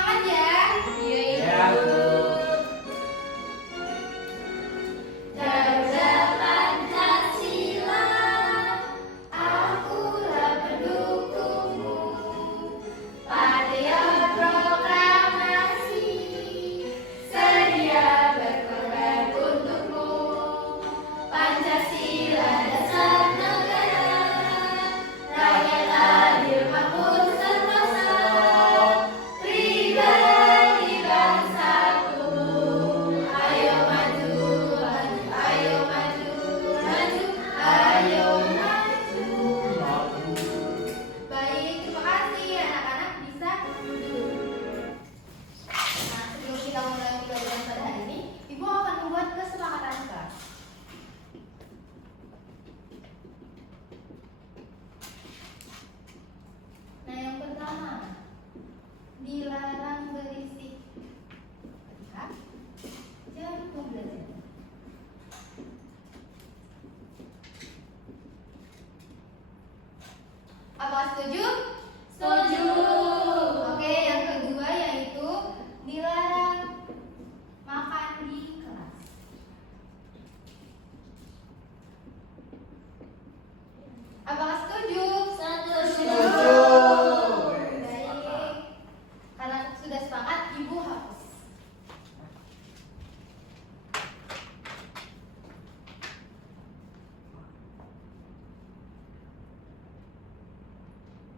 semangat ya. Iya, Ibu. Bu. Garuda Pancasila, akulah pendukungmu. Patriot proklamasi, sedia berkorban untukmu. Pancasila dasar negara, rakyat adil makmur sentosa, pribadi bangsaku. Ayo maju, maju, ayo maju, maju, ayo maju. Baik, terima kasih anak-anak, bisa duduk. Nah, sebelum kita mulai pelajaran pada hari ini, Ibu akan membuat kesepakatan kelas. Nah, yang pertama, dilarang berisik. Lihat, jam pembelajaran. Apa setuju? Setuju. Oke, yang kedua yaitu dilarang makan di kelas. Apakah setuju? Setuju. Baik. Karena sudah sepakat, Ibu hapus.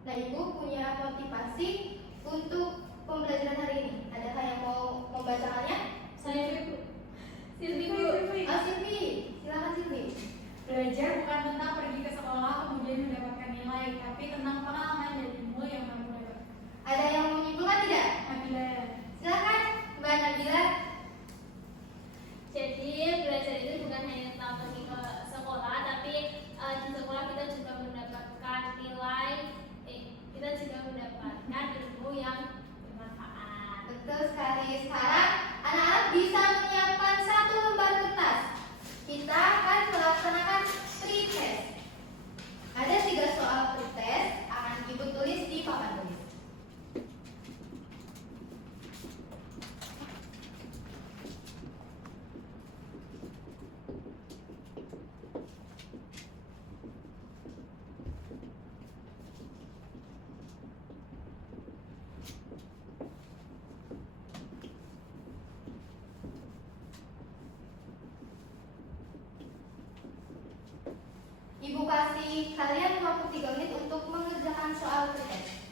Nah, Ibu punya motivasi untuk pembelajaran hari ini. Adakah yang mau membacakannya? Saya Ibu. Silvi, Bu. Oh, Silvi. Silakan Silvi. Belajar bukan tentang pergi ke sekolah kemudian mendapatkan nilai, tapi tentang pengalaman dan ilmu yang kamu dapatkan. Ada yang mau menyimpulkan tidak? Nabila. Silakan Mbak Nabila. Jadi belajar itu bukan hanya tentang pergi ke sekolah, tapi di sekolah kita juga mendapatkan nilai, kita juga mendapatkan ilmu yang bermanfaat. Betul sekali. Sekarang anak-anak bisa menyiapkan satu lembar kertas. Kita akan melaksanakan pretest. Ada 3 soal pretest akan Ibu tulis di papan tulis. Ibu kasih kalian waktu 3 menit untuk mengerjakan soal pretest.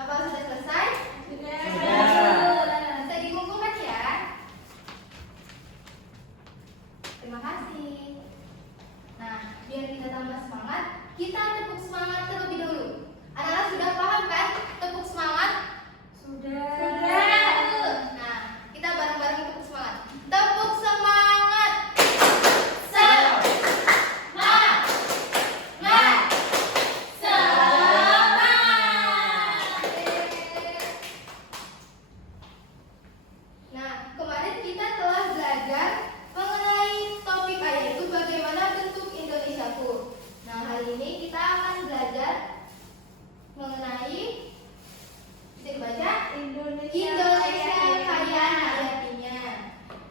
Apakah sudah selesai? Sudah. Bisa dikumpulkan ya. Terima kasih. Nah, biar kita tambah semangat, kita tepuk semangat terlebih dahulu. Anak-anak sudah paham kan tepuk semangat? Sudah. Nah, kita bareng-bareng tepuk semangat. Tepuk semangat. Nah, kemarin kita telah belajar mengenai topik A, yaitu bagaimana bentuk Indonesiaku. Nah, hari ini kita akan belajar mengenai, bisa dibaca? Indonesia kaya hayatinya.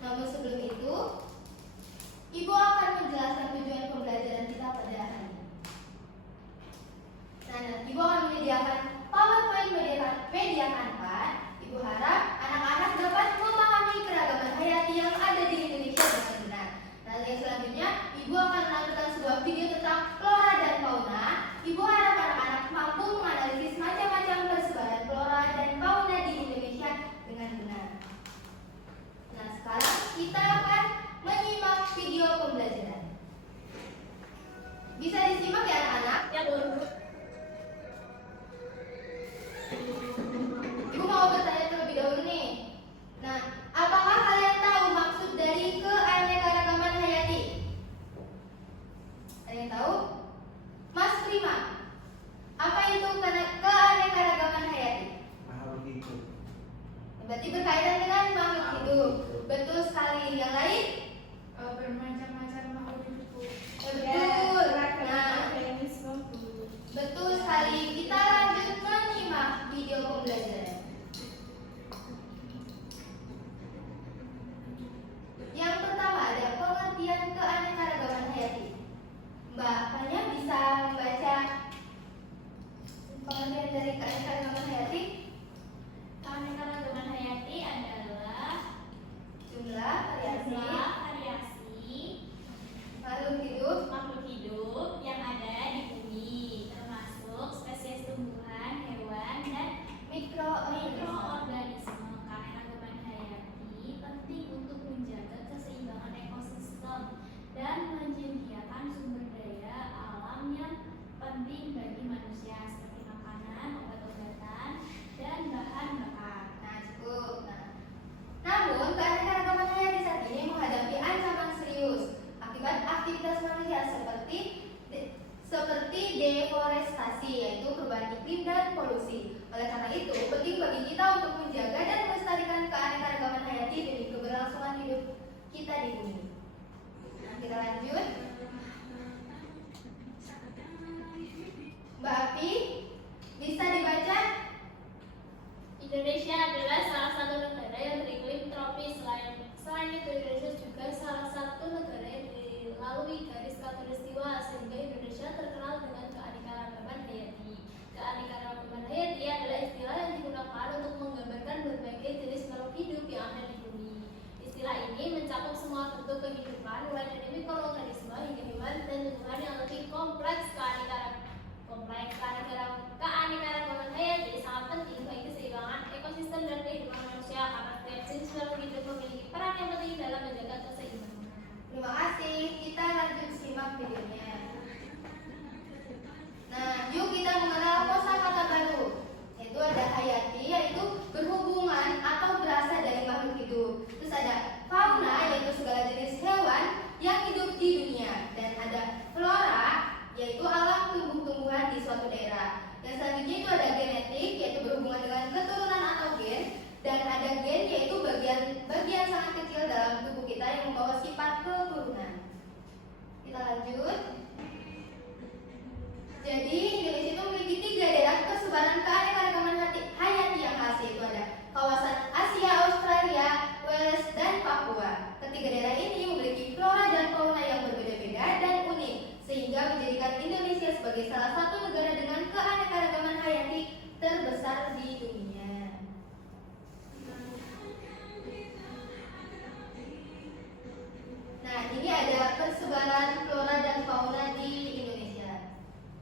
Namun sebelum itu, Ibu akan menjelaskan tujuan pembelajaran kita pada hari ini. Nah, Ibu akan menyediakan PowerPoint media Canva. Ibu harap anak-anak dapat memahami keragaman hayati yang ada di Indonesia dengan benar. Nah, yang selanjutnya, Ibu akan menampilkan sebuah video tentang flora dan fauna. Ibu harap anak-anak mampu menganalisis macam-macam persebaran flora dan fauna di Indonesia dengan benar. Nah, sekarang kita akan menyimak video pembelajaran. Bisa disimak ya anak-anak? Ya, Bu. Pengertian dari keanekaragaman hayati, Keanekaragaman hayati adalah jumlah variasi makhluk hidup yang ada di bumi, termasuk spesies tumbuhan, hewan, dan mikroorganisme. Keanekaragaman hayati penting untuk menjaga keseimbangan ekosistem dan menyediakan sumber daya alam yang penting bagi manusia seperti makanan, obat-obatan, dan bahan bakar. Nah, cukup. Namun, keanekaragaman hayati saat ini menghadapi ancaman serius akibat aktivitas manusia seperti deforestasi, yaitu perubahan iklim dan polusi. Oleh karena itu, penting bagi kita untuk menjaga dan melestarikan keanekaragaman hayati demi keberlangsungan hidup kita di bumi. Nah, kita lanjut. Mbak Api, bisa dibaca? Indonesia adalah salah satu negara yang beriklim tropis. Selain itu, Indonesia juga salah satu negara yang dilalui garis khatulistiwa, sehingga Indonesia terkenal dengan keanekaragaman hayati. Keanekaragaman hayati adalah istilah yang digunakan untuk menggambarkan berbagai jenis makhluk hidup yang ada di bumi. Istilah ini mencakup semua bentuk kehidupan, mulai dari mikroorganisme hingga hewan dan tumbuhan yang lebih kompleks. Keanekaragaman hayati sangat penting bagi keseimbangan ekosistem dan kehidupan manusia karena setiap jenis makhluk hidup memiliki peran yang penting dalam menjaga keseimbangan. Terima kasih. Kita lanjut simak videonya. Nah, yuk kita mengenal kosakata baru. Yaitu ada hayati, yaitu berhubungan atau berasal dari makhluk hidup. Terus ada fauna, yaitu segala jenis hewan yang hidup di dunia. Dan ada flora, yaitu alam tumbuh-tumbuhan di suatu daerah. Yang selanjutnya itu ada genetik, yaitu berhubungan dengan keturunan atau gen. Dan ada gen, yaitu bagian sangat kecil dalam tubuh kita yang membawa sifat keturunan. Kita lanjut. Jadi Indonesia itu memiliki 3 daerah persebaran keanekaragaman hayati yang khas, yaitu ada kawasan Asia, Australia, Wales, dan Papua. Ketiga daerah ini memiliki flora dan fauna yang berbeda-beda dan unik, sehingga menjadikan Indonesia sebagai salah satu negara dengan keanekaragaman hayati terbesar di dunia. Nah, ini ada persebaran flora dan fauna di Indonesia.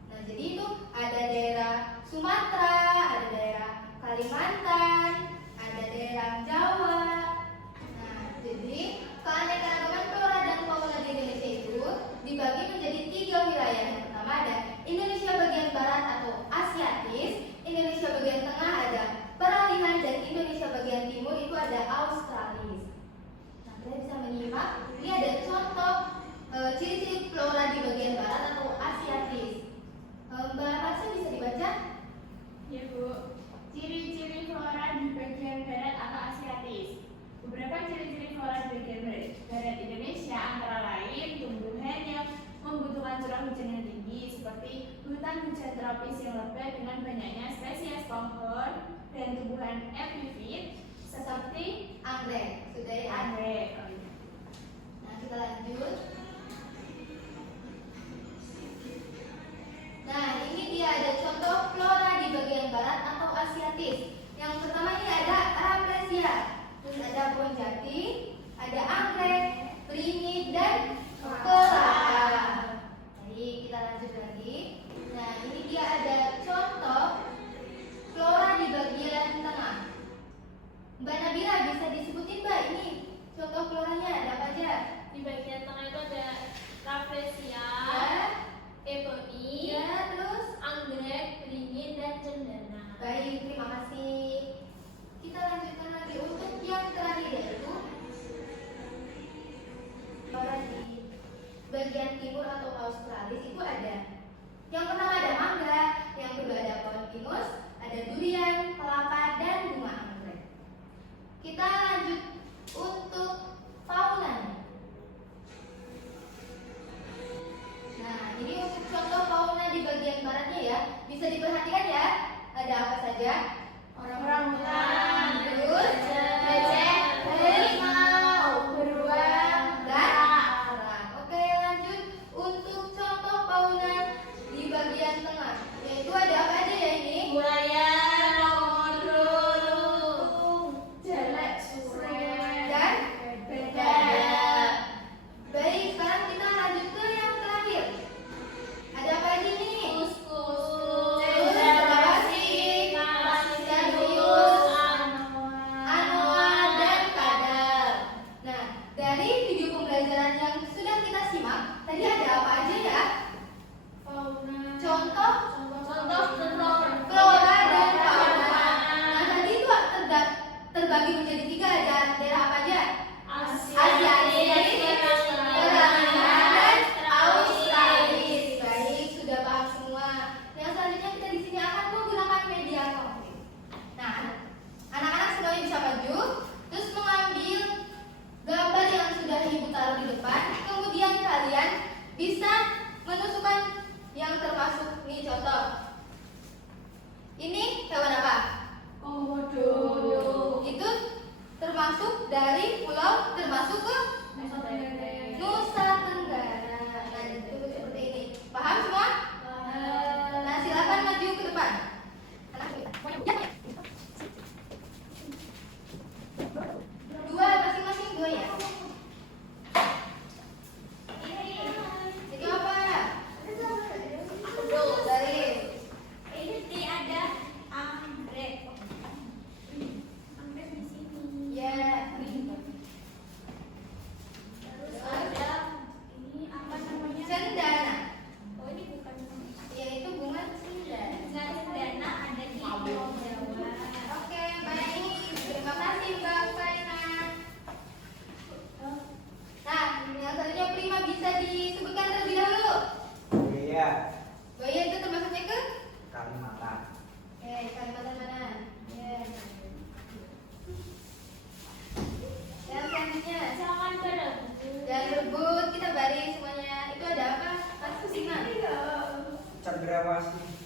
Nah, jadi itu ada daerah Sumatera, ada daerah Kalimantan, ada daerah Jawa. Nah, jadi keanekaragaman flora dan fauna di Indonesia itu dibagi menjadi 3 wilayah. Yang pertama ada Indonesia bagian barat atau Asiatis, Indonesia bagian tengah ada Peralihan, dan Indonesia bagian timur itu ada Australis. Nah, kita bisa menyimak. Ini ada contoh ciri-ciri flora di bagian barat atau Asiatis. Mbak Marsha bisa dibaca? Ya Bu, ciri-ciri flora di bagian barat atau Asiatis. Beberapa ciri-ciri flora di bagian barat Indonesia antara lain tumbuhan yang membutuhkan curah hujan yang tinggi seperti hutan hujan tropis yang lebat dengan banyaknya spesies pohon dan tumbuhan epifit seperti Anggrek. Sudah ya? anggrek. Nah, kita lanjut. Nah, ini dia ada contoh flora di bagian barat atau Asiatis. Yang pertama ini ada Rafflesia, terus ada pohon jati, ada anggrek, beringin, dan kelapa. Jadi kita lanjut lagi. Nah, ini dia ada contoh flora di bagian tengah. Mbak Nabila bisa disebutin Mbak ini contoh floranya ada apa aja? Di bagian tengah itu ada Rafflesia, Ya, ebony, ya, terus anggrek, beringin, dan cendana. baik, terima kasih. Kita lanjutkan lagi untuk yang terakhir, yaitu flora di bagian timur atau Australis itu ada. Yang pertama ada mangga, yang kedua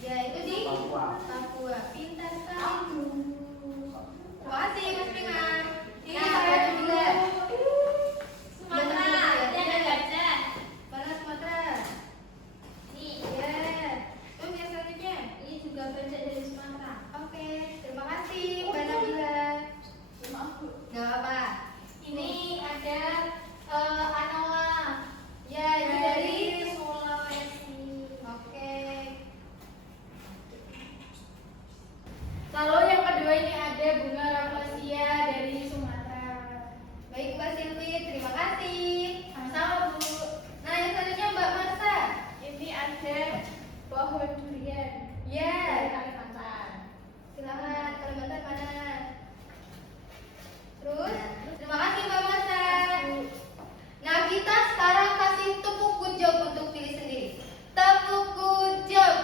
Ya, itu di Papua. Papua. Pintar sekali. Terima kasih Mas Prima. Ini Nah, saya juga. Sumatera, ini ada gajah. Mana Sumatera? Nih, Ya. Terus yang selanjutnya? ini juga gajah dari Sumatera. Oke, terima kasih Mbak Nabila. Maaf Bu. Gak apa. Ini ada Anoa. Ya, itu dari. Sulawesi. Oke. Lalu yang kedua ini ada bunga rafflesia dari Sumatera. Baik Mbak Silvi, terima kasih. Sama-sama Bu. Nah, yang selanjutnya Mbak Marta. Ini ada pohon durian Ya, dari Kalimantan. silakan Kalimantan mana? Terus, terima kasih Mbak Marta. Nah, kita sekarang kasih tepuk good job untuk diri sendiri. Tepuk good job.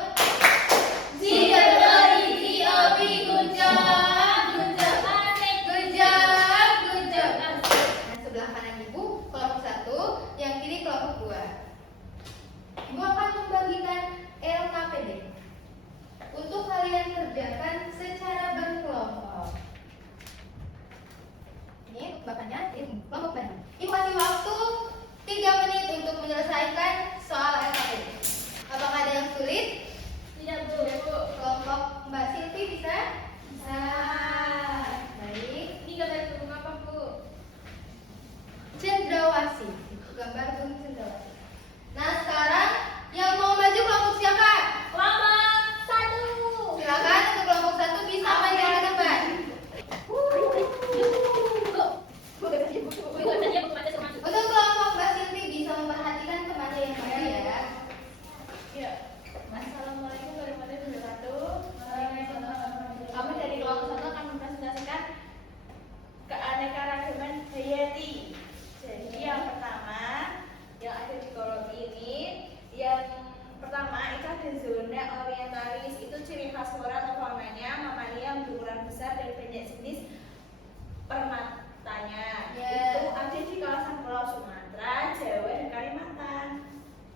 G-O-D-G-O-B, good job, good job, good job, good job. Nah, sebelah kanan Ibu kelompok 1, yang kiri kelompok 2. Ibu akan membagikan LKPD untuk kalian kerjakan secara berkelompok. Ini bapaknya, ini kelompok baru. Ibu kasih waktu 3 menit untuk menyelesaikan soal LKPD. Apakah ada yang sulit? Tidak, Bu. Kelompok Mbak Silvi bisa? Bisa. Baik. Ini gambar burung apa, Bu? Cendrawasih. Gambar burung cendrawasih. Nah, sekarang yang mau maju kelompok siapa? Kelompok 1. Silakan untuk kelompok 1 bisa maju ke depan. Untuk kelompok Mbak Silvi bisa memperhatikan kemana yang maju ya. Ya. Assalamualaikum warahmatullahi wabarakatuh. Kami dari kelompok 1 akan mempresentasikan keanekaragaman hayati. Jadi yang pertama yang ada di kolom ini, yang pertama itu ada zona orientalis. Itu ciri khas flora atau faunanya, mamalia berukuran besar dan banyak jenis permatanya. Ya. Itu ada di kawasan Pulau Sumatera, Jawa, dan Kalimantan.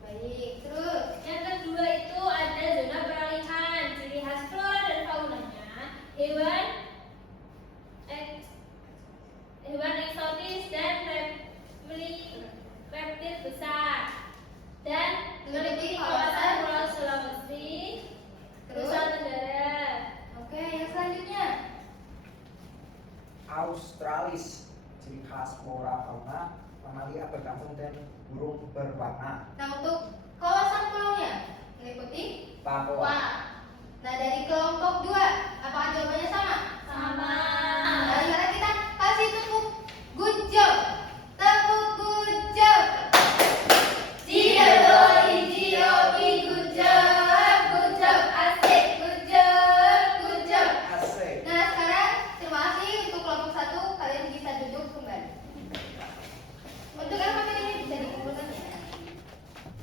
Baik, terus Yang kedua itu ada zona peralihan. Ciri khas flora dan faunanya hewan eksotis dan reptil besar. Dan memiliki kawasan Pulau Sulawesi, Terus? Nusa Tenggara. Oke, yang selanjutnya. Australis, ciri khas flora fauna, mamalia berkantong dan burung berwarna. Nah, untuk kawasan pulaunya meliputi Papua. Nah, dari kelompok 2, apakah jawabannya sama? Sama. Nah, sekarang kita kasih tepuk good job. Tepuk good job. G-O-D-G-O-B, good job, good job, asik, good job. Asik. Nah, sekarang terima kasih untuk kelompok 1, kalian bisa duduk kembali. Untuk LKPD ini bisa dikumpulkan ya.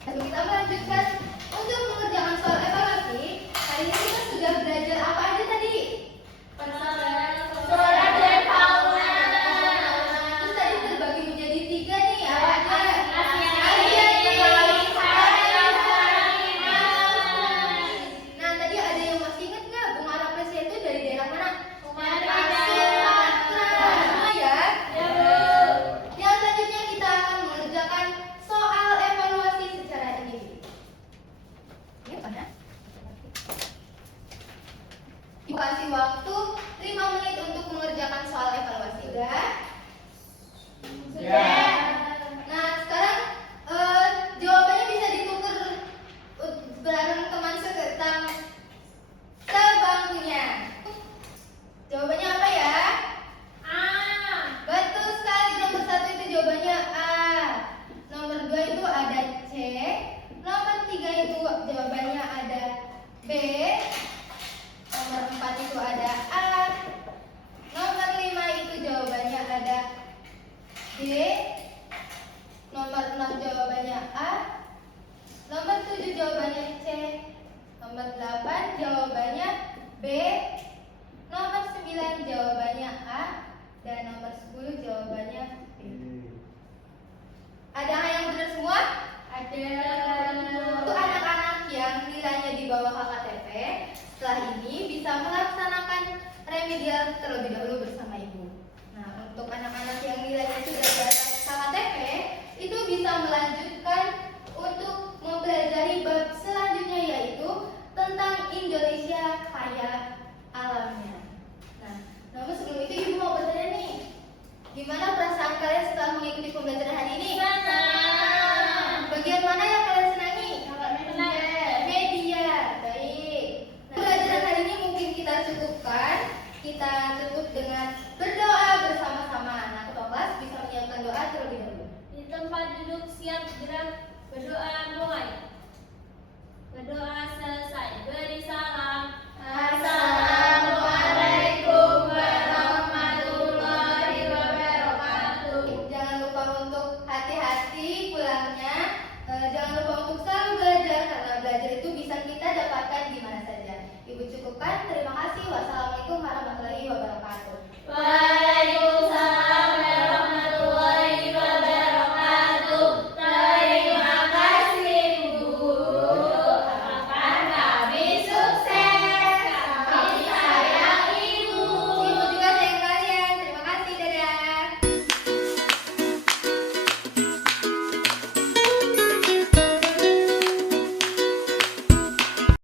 Lalu kita melanjutkan untuk mengerjakan soal evaluasi. Hari ini kita sudah belajar apa aja tadi? Flora dan fauna. Terus tadi terbagi menjadi 3 nih. Apa aja? Asia, Nah, tadi ada yang masih ingat nggak bunga rafflesia itu dari daerah mana? Sumatera. Sumatera. Ya. Ya, Bu. Yang selanjutnya kita akan mengerjakan soal evaluasi secara individu. Ini apa ya? Ibu kasih waktu 5 menit untuk mengerjakan soal evaluasi. Sudah? Ya. Nah, sekarang jawabannya bisa ditukar bareng teman sebangkunya. Jawabannya apa ya? A. Betul sekali, nomor 1 itu jawabannya A. Nomor 2 itu ada C. Nomor 3 itu jawabannya ada B. Nomor 4 itu ada A. Nomor 5 itu jawabannya ada D. Nomor 6 jawabannya A. Nomor 7 jawabannya C. Nomor 8 jawabannya B. Nomor 9 jawabannya A. Dan nomor 10 jawabannya B. Ada yang benar semua? Ada. Untuk anak-anak yang nilainya di bawah KKTP, media terlebih dahulu bersama Ibu. Nah, untuk anak-anak yang nilainya sudah di atas KKTP, itu bisa melanjutkan untuk mempelajari bab selanjutnya, yaitu tentang Indonesia kaya alamnya. Nah, namun sebelum itu Ibu mau bertanya nih, gimana perasaan kalian setelah mengikuti pembelajaran hari ini? Bagian mana yang kalian senangi? Media. Baik. Nah, pembelajaran hari ini mungkin kita cukupkan. Kita cukup dengan berdoa bersama-sama. Nah, ketua kelas bisa menyiapkan doa terlebih dahulu. Di tempat duduk siap gerak, berdoa mulai. Berdoa selesai, beri salam. Assalamualaikum warahmatullahi wabarakatuh. Jangan lupa untuk hati-hati pulangnya. Jangan lupa untuk selalu belajar, karena belajar itu bisa kita dapatkan di mana saja. Ibu cukupkan.